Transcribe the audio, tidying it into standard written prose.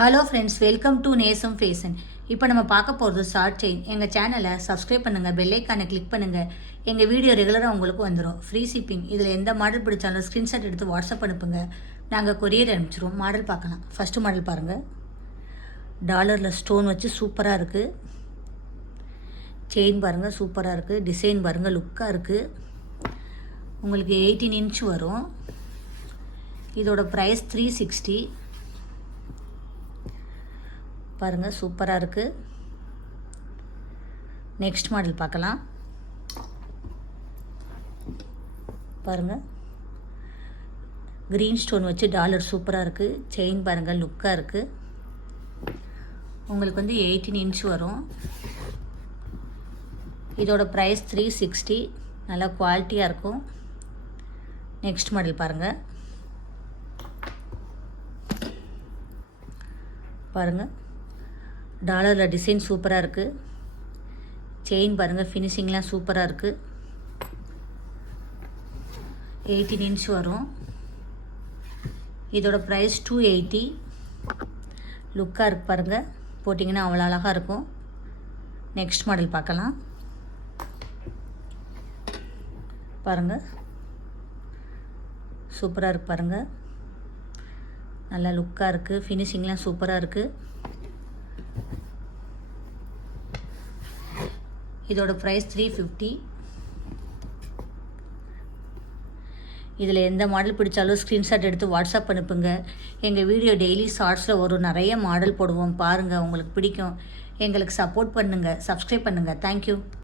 Hello friends, welcome to நேசம் fashion. இப்போ நம்ம பார்க்க போகிறது ஷார்ட் செயின். எங்கள் சேனலை சப்ஸ்கிரைப் பண்ணுங்கள், பெல்லைக்கானை கிளிக் பண்ணுங்கள். எங்கள் வீடியோ ரெகுலராக உங்களுக்கு வந்துடும். Free shipping. இதில் எந்த மாடல் பிடிச்சாலும் ஸ்க்ரீன்ஷாட் எடுத்து வாட்ஸ்அப் அனுப்புங்க, நாங்கள் கொரியர் அனுப்பிச்சிடுவோம். மாடல் பார்க்கலாம். ஃபஸ்ட்டு மாடல் பாருங்கள். டாலரில் ஸ்டோன் வச்சு சூப்பராக இருக்குது. செயின் பாருங்கள், சூப்பராக இருக்குது. டிசைன் பாருங்கள், லுக்காக இருக்குது. உங்களுக்கு 18 இன்ச் வரும். இதோட ப்ரைஸ் 360. பாருங்கள், சூப்பராக இருக்குது. நெக்ஸ்ட் மாடல் பார்க்கலாம். பாருங்கள், க்ரீன் ஸ்டோன் வச்சு டாலர் சூப்பராக இருக்குது. செயின் பாருங்கள், லுக்காக இருக்குது. உங்களுக்கு 18 இன்ச் வரும். இதோட ப்ரைஸ் 360. நல்லா குவாலிட்டியாக இருக்கும். நெக்ஸ்ட் மாடல் பாருங்கள். பாருங்கள், டாலரில் டிசைன் சூப்பராக இருக்குது. செயின் பாருங்கள், ஃபினிஷிங்லாம் சூப்பராக இருக்குது. 18 இன்ச் வரும். இதோட ப்ரைஸ் 280. லுக்காக இருக்குது பாருங்கள். போட்டிங்கன்னா அவ்வளோ அழகாக இருக்கும். நெக்ஸ்ட் மாடல் பார்க்கலாம். பாருங்கள், சூப்பராக இருக்குது பாருங்கள். நல்லா லுக்காக இருக்குது. ஃபினிஷிங்லாம் சூப்பராக இருக்குது. இதோட ப்ரைஸ் 350. இதில் எந்த மாடல் பிடிச்சாலும் ஸ்க்ரீன்ஷாட் எடுத்து வாட்ஸ்அப் அனுப்புங்க. எங்கள் வீடியோ டெய்லி ஷார்ட்ஸில் ஒரு நிறைய மாடல் போடுவோம். பாருங்கள், உங்களுக்கு பிடிக்கும். எங்களுக்கு சப்போர்ட் பண்ணுங்கள், சப்ஸ்கிரைப் பண்ணுங்கள். தேங்க்யூ.